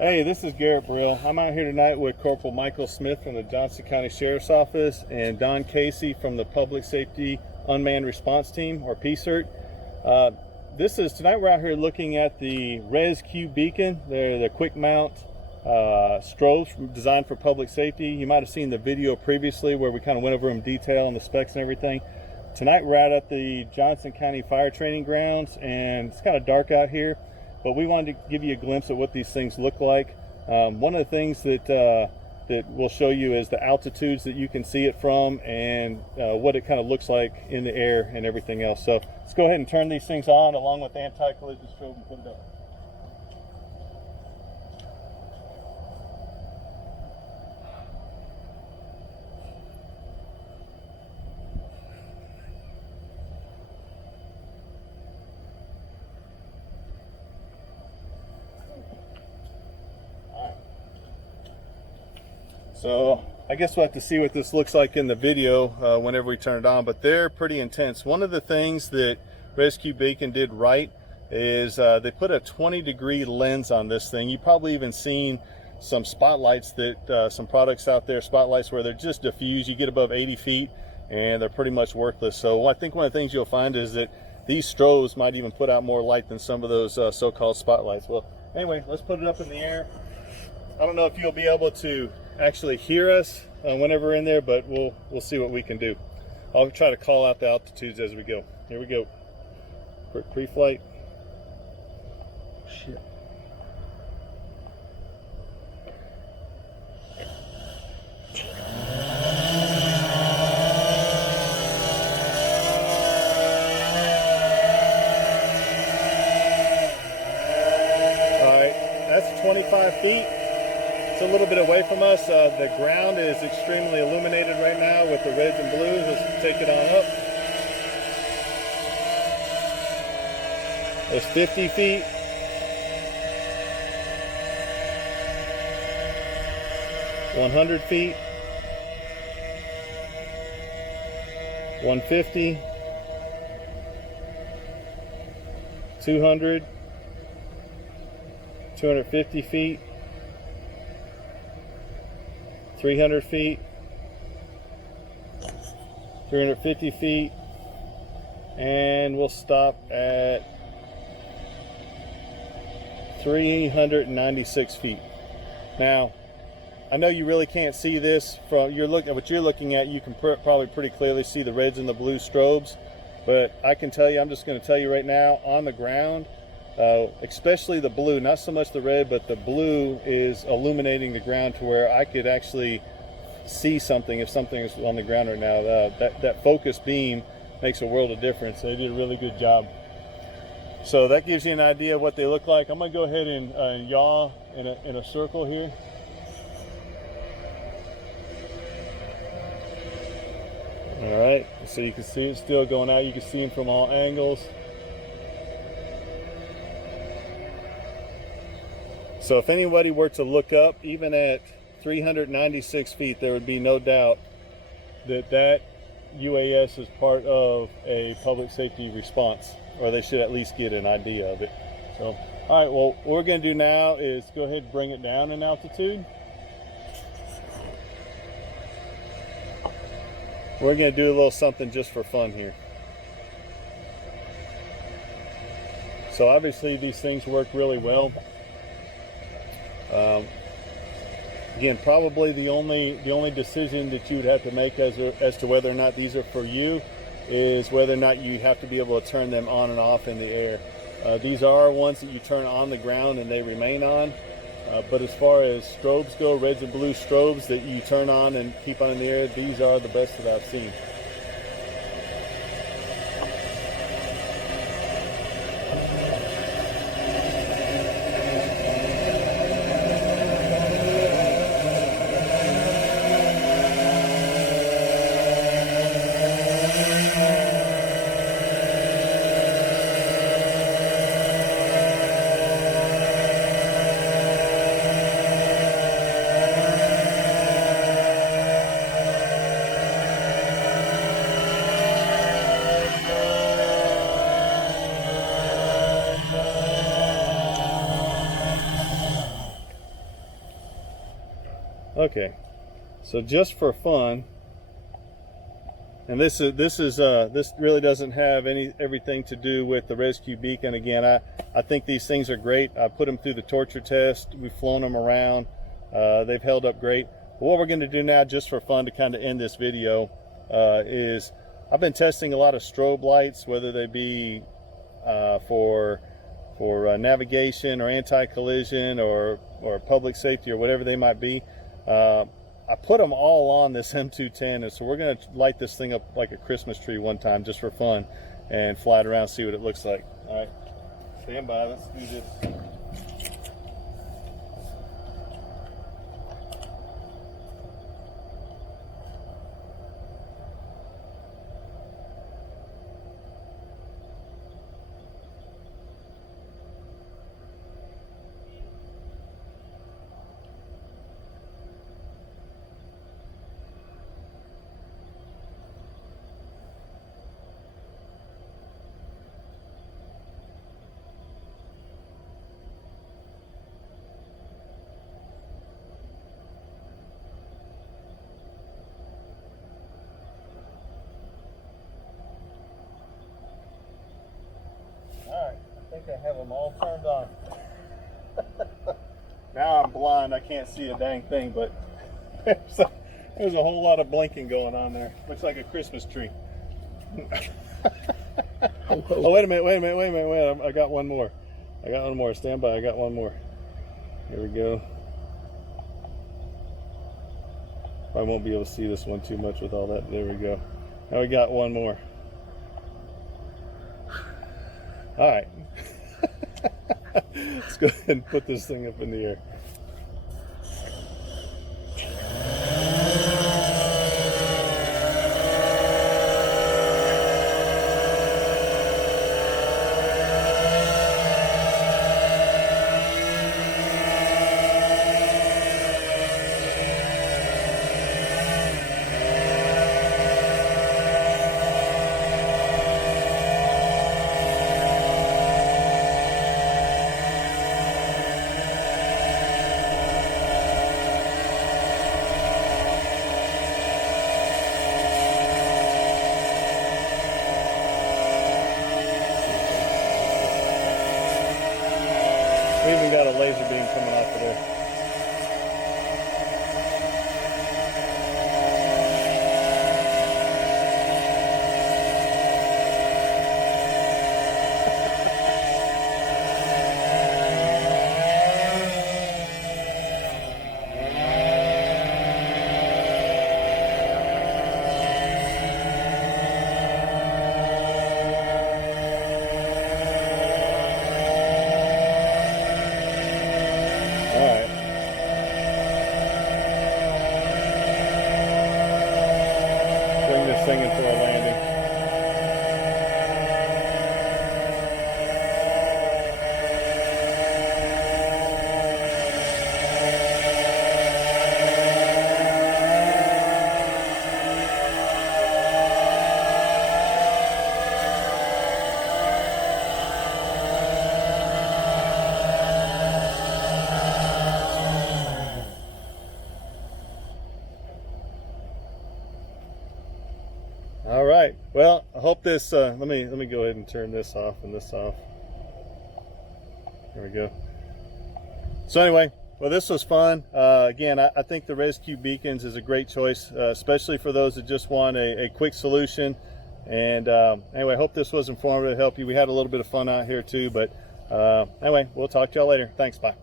Hey, this is Garrett Brill. I'm out here tonight with Corporal Michael Smith from the Johnson County Sheriff's Office and Don Casey from the Public Safety Unmanned Response Team, or PSERT. Tonight we're out here looking at the ResQBeacon. They're the quick mount strobes designed for public safety. You might have seen the video previously where we kind of went over them in detail and the specs and everything. Tonight we're out at the Johnson County Fire Training Grounds, and it's kind of dark out here, but we wanted to give you a glimpse of what these things look like. One of the things that we'll show you is the altitudes that you can see it from, and what it kind of looks like in the air and everything else. So let's go ahead and turn these things on along with the anti-collision strobe and put it up. So I guess we'll have to see what this looks like in the video whenever we turn it on, but they're pretty intense. One of the things that ResQBeacon did right is they put a 20-degree lens on this thing. You've probably even seen some spotlights that some products out there, spotlights where they're just diffuse. You get above 80 feet and they're pretty much worthless. So I think one of the things you'll find is that these strobes might even put out more light than some of those so-called spotlights. Well, anyway, let's put it up in the air. I don't know if you'll be able to actually hear us whenever we're in there, but we'll see what we can do. I'll try to call out the altitudes as we go. Here we go. Quick pre-flight. Shit. All right, that's 25 feet. A little bit away from us. The ground is extremely illuminated right now with the reds and blues. Let's take it on up. There's 50 feet. $100 feet. 150. 200. 250 feet. 300 feet, 350 feet, and we'll stop at 396 feet. Now, I know you really can't see this from what you're looking at. You can probably pretty clearly see the reds and the blue strobes, but I can tell you, I'm just going to tell you right now, on the ground, especially the blue, not so much the red, but the blue is illuminating the ground to where I could actually see something if something is on the ground right now. That focus beam makes a world of difference. They did a really good job. So that gives you an idea of what they look like. I'm going to go ahead and yaw in a circle here. All right, so you can see it still going out. You can see them from all angles. So if anybody were to look up, even at 396 feet, there would be no doubt that UAS is part of a public safety response, or they should at least get an idea of it. So, all right, well, what we're going to do now is go ahead and bring it down in altitude. We're going to do a little something just for fun here. So obviously these things work really well. Again, probably the only decision that you would have to make as to whether or not these are for you is whether or not you have to be able to turn them on and off in the air. These are ones that you turn on the ground and they remain on. But as far as strobes go, reds and blue strobes that you turn on and keep on in the air, these are the best that I've seen. Okay, so just for fun, and this really doesn't have everything to do with the ResQBeacon. Again, I think these things are great. I put them through the torture test. We've flown them around. They've held up great. But what we're going to do now, just for fun, to kind of end this video, is I've been testing a lot of strobe lights, whether they be for navigation or anti-collision or public safety or whatever they might be. I put them all on this M210, and so we're going to light this thing up like a Christmas tree one time just for fun and fly it around, see what it looks like. All right, stand by, let's do this. I think I have them all turned on. Now I'm blind, I can't see a dang thing, but there's a whole lot of blinking going on there. Looks like a Christmas tree. Oh, wait a minute. I got one more. Stand by, I got one more. Here we go. I won't be able to see this one too much with all that. There we go. Now we got one more. All right. Let's go ahead and put this thing up in the air. We even got a laser beam coming off of there. Thing into a landing. All right. Well, I hope this. Let me go ahead and turn this off and this off. There we go. So anyway, well, this was fun. Again, I think the ResQBeacons is a great choice, especially for those that just want a quick solution. And anyway, I hope this was informative to help you. We had a little bit of fun out here too. But anyway, we'll talk to y'all later. Thanks. Bye.